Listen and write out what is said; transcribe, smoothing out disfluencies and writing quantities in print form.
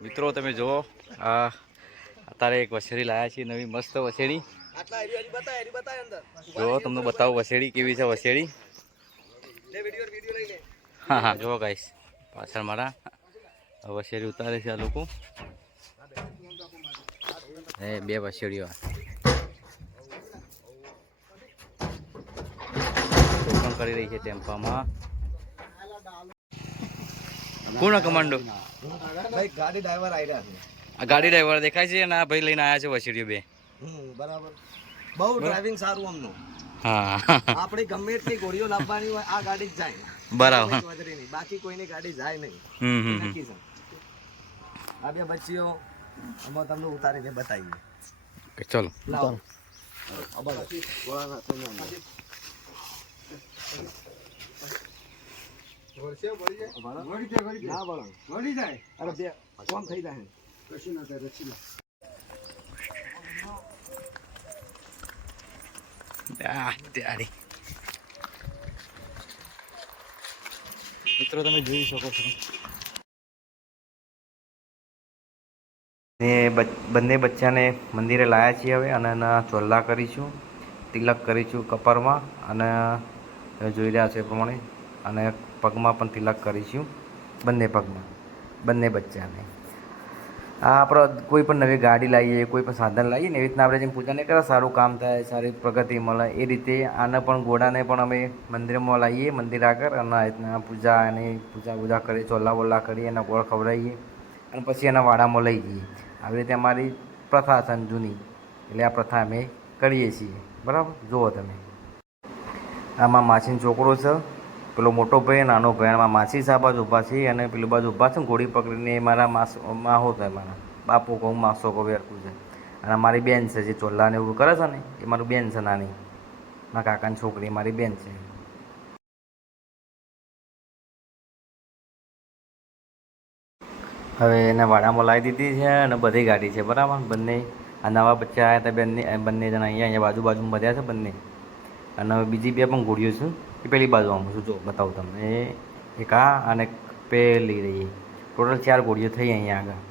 મિત્રો તમે જુઓ આ અત્યારે એક વસેડી લાયા છીએ, નવી મસ્ત વસેડી. જો તમને બતાવું વસેડી કેવી છે. વસેડી હા હા જુઓ ગાઈસ, પાછળ મારા વસેડી ઉતારે છે આ લોકો. બે વસેડીઓ કરી રહી છે ટેમ્પામાં. કોણ કમાન્ડો? ભાઈ ગાડી ડ્રાઈવર આવી રહ્યા છે. આ ગાડી ડ્રાઈવર દેખાય છે અને આ ભાઈ લઈને આવ્યા છે વસેડીઓ બે. બરાબર, બહુ ડ્રાઇવિંગ સારું અમનું. હા આપણે ગમે એટલી ગોળીઓ લાવવાની હોય આ ગાડી જ જાય. બરાબર, બાકી કોઈની ગાડી જાય નહીં. નક્કી છે. આ બે બચ્ચીઓ અમે તમને ઉતારીને બતાવીએ. ચલો લાવો. મિત્રો તમે જોઈ શકો છો બંને બચ્ચાને મંદિરે લાયા છીએ હવે, અને એના ચોલ્લા કરીશું, તિલક કરીશું કપારમાં, અને જોઈ રહ્યા છે એ પ્રમાણે, અને પગમાં પણ તિલક કરીશું, બંને પગમાં, બંને બચ્ચાને. આ આપણે કોઈ પણ નવી ગાડી લાવીએ, કોઈ પણ સાધન લાવીએ ને, એવી રીતના આપણે જેમ પૂજા નહીં કરે, સારું કામ થાય, સારી પ્રગતિ મળે, એ રીતે આને પણ ઘોડાને પણ અમે મંદિરમાં લાવીએ, મંદિર આગળ, અને આ રીતના પૂજા એની પૂજા કરીએ, ચોલ્લા બોલ્લા કરીએ, એના ગોળ ખવડાવીએ, અને પછી એના વાડામાં લઈ જઈએ. આવી રીતે અમારી પ્રથા છે જૂની, એટલે આ પ્રથા અમે કરીએ છીએ. બરાબર, જુઓ તમે. આમાં માછીનો છોકરો છે, પેલો મોટો ભાઈ, નાનો ભાઈ. આમાં માછી છે, આ બાજુ ઊભા છે, અને પેલી બાજુ ઊભા છે ઘોડી પકડીને. મારા માહો થાય, મારા બાપુ કહું, માસો કહું, વેરકું છે. અને મારી બેન છે જે ચોલ્લાને એવું કરે છે ને, એ મારી બેન છે નાની, મારા કાકાની છોકરી મારી બેન છે. હવે એને વાડામાં લાવી દીધી છે, અને બધી ગાડી છે. બરાબર, બંને આ નવા બચ્ચા આવ્યા હતા, બંને જણા અહીંયા બાજુમાં બધ્યા છે બંને. અને બીજી બે પણ ઘોડીઓ છે, એ પેલી બાજુ આવું છું, જો બતાવું તમને. એક આ અને પેલી રહી, ટોટલ 4 ઘોડીઓ થઈ અહીંયા આગળ.